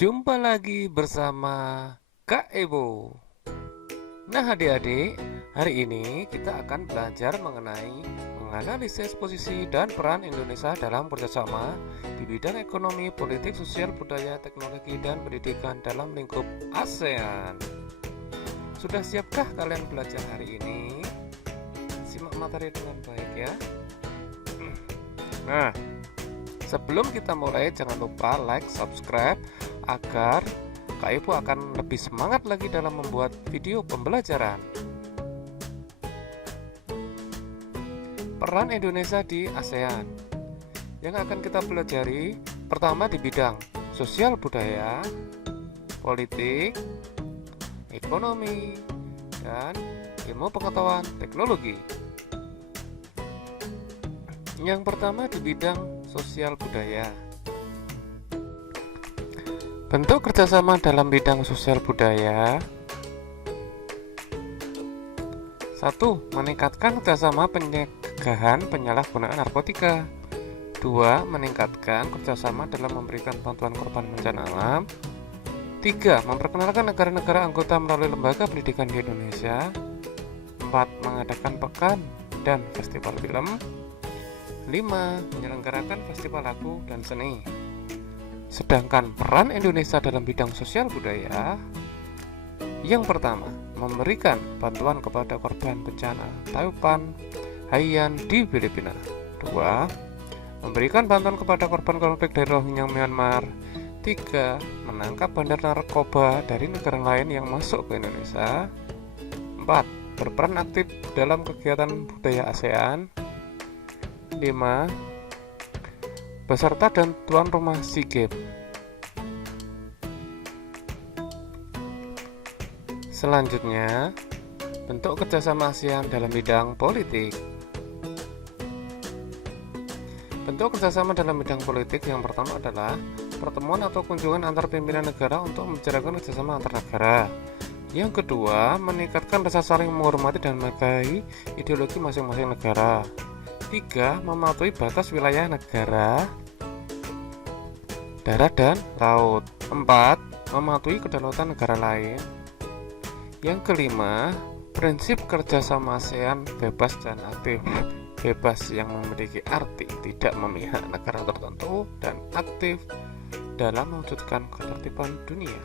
Jumpa lagi bersama Kak Ebo. Nah adik-adik, hari ini kita akan belajar mengenai menganalisis posisi dan peran Indonesia dalam kerjasama di bidang ekonomi, politik, sosial, budaya, teknologi, dan pendidikan dalam lingkup ASEAN. Sudah siapkah kalian belajar hari ini? Simak materi dengan baik ya. Nah, sebelum kita mulai jangan lupa like, subscribe agar Kak Ibu akan lebih semangat lagi dalam membuat video pembelajaran. Peran Indonesia di ASEAN yang akan kita pelajari pertama di bidang sosial budaya, politik, ekonomi, dan ilmu pengetahuan teknologi. Yang pertama di bidang sosial budaya. Bentuk kerjasama dalam bidang sosial budaya. 1. Meningkatkan kerjasama pencegahan penyalahgunaan narkotika. 2. Meningkatkan kerjasama dalam memberikan bantuan korban bencana alam. 3. Memperkenalkan negara-negara anggota melalui lembaga pendidikan di Indonesia. 4. Mengadakan pekan dan festival film. 5. Menyelenggarakan festival lagu dan seni. Sedangkan peran Indonesia dalam bidang sosial budaya, yang pertama, memberikan bantuan kepada korban bencana Taipan Haiyan di Filipina. 2. Memberikan bantuan kepada korban konflik dari Rohingya Myanmar. 3. Menangkap bandar narkoba dari negara lain yang masuk ke Indonesia. 4. Berperan aktif dalam kegiatan budaya ASEAN. 5. Peserta dan tuan rumah SEA Games. Selanjutnya, bentuk kerjasama ASEAN dalam bidang politik. Bentuk kerjasama dalam bidang politik yang pertama adalah pertemuan atau kunjungan antar pimpinan negara untuk membicarakan kerjasama antar negara. Yang kedua, meningkatkan rasa saling menghormati dan menghargai ideologi masing-masing negara. 3. Mematuhi batas wilayah negara, darat dan laut. 4. Mematuhi kedaulatan negara lain. Yang kelima, prinsip kerjasama ASEAN bebas dan aktif. Bebas yang memiliki arti tidak memihak negara tertentu dan aktif dalam mewujudkan ketertiban dunia.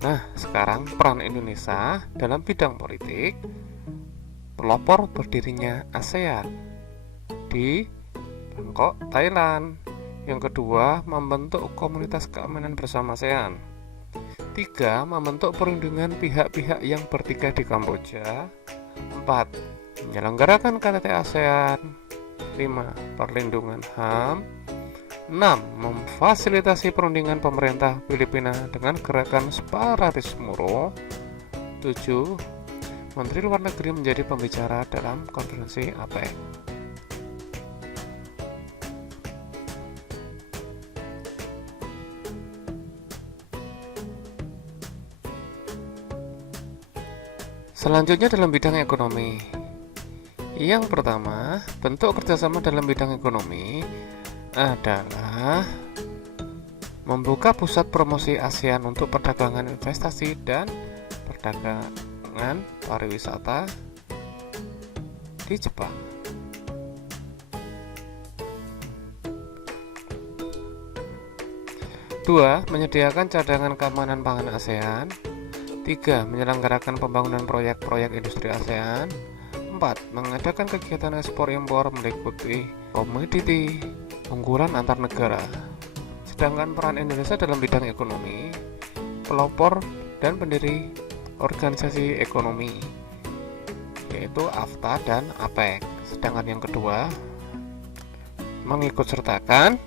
Nah, sekarang peran Indonesia dalam bidang politik. Pelopor berdirinya ASEAN di Bangkok, Thailand. Yang kedua, membentuk komunitas keamanan bersama ASEAN. 3. Membentuk perlindungan pihak-pihak yang bertikai di Kamboja. 4. Menyelenggarakan KTT ASEAN. 5. Perlindungan HAM. 6. Memfasilitasi perundingan pemerintah Filipina dengan gerakan separatisme Moro. 7. Menteri Luar Negeri menjadi pembicara dalam konferensi APEC. Selanjutnya dalam bidang ekonomi. Yang pertama, bentuk kerjasama dalam bidang ekonomi adalah membuka pusat promosi ASEAN untuk perdagangan investasi dan perdagangan pariwisata di Jepang. 2. Menyediakan cadangan keamanan pangan ASEAN. 3. Menyelenggarakan pembangunan proyek-proyek industri ASEAN. 4. Mengadakan kegiatan ekspor impor meliputi komoditi unggulan antar negara. Sedangkan peran Indonesia dalam bidang ekonomi, pelopor dan pendiri organisasi ekonomi, yaitu AFTA dan APEC. Sedangkan yang kedua, mengikut sertakan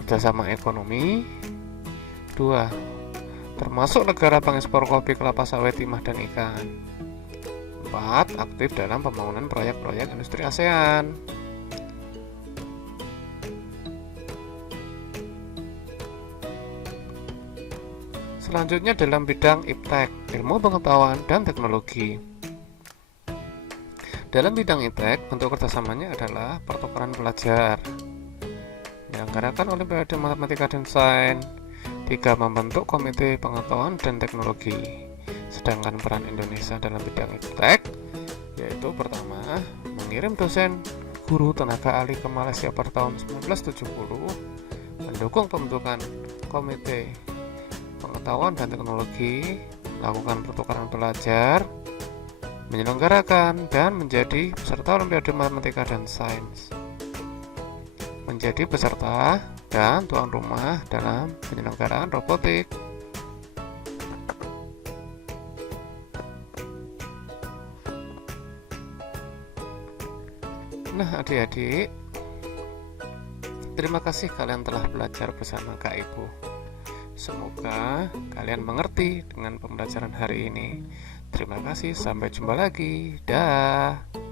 kerjasama ekonomi. 2. Termasuk negara pengekspor kopi, kelapa sawit, timah, dan ikan. 4. Aktif dalam pembangunan proyek-proyek industri ASEAN. Selanjutnya dalam bidang IPTEK, ilmu pengetahuan dan teknologi. Dalam bidang IPTEK, bentuk kerjasamanya adalah pertukaran pelajar, menyelenggarakan Olimpiade Matematika dan Sains, 3. Membentuk Komite Pengetahuan dan Teknologi. Sedangkan peran Indonesia dalam bidang iptek yaitu pertama, mengirim dosen, guru, tenaga ahli ke Malaysia pada tahun 1970, mendukung pembentukan Komite Pengetahuan dan Teknologi, melakukan pertukaran belajar, menyelenggarakan dan menjadi peserta Olimpiade Matematika dan Sains, menjadi peserta dan tuan rumah dalam penyelenggaraan robotik. Nah, adik-adik, terima kasih kalian telah belajar bersama Kak Ibu. Semoga kalian mengerti dengan pembelajaran hari ini. Terima kasih, sampai jumpa lagi. Dah.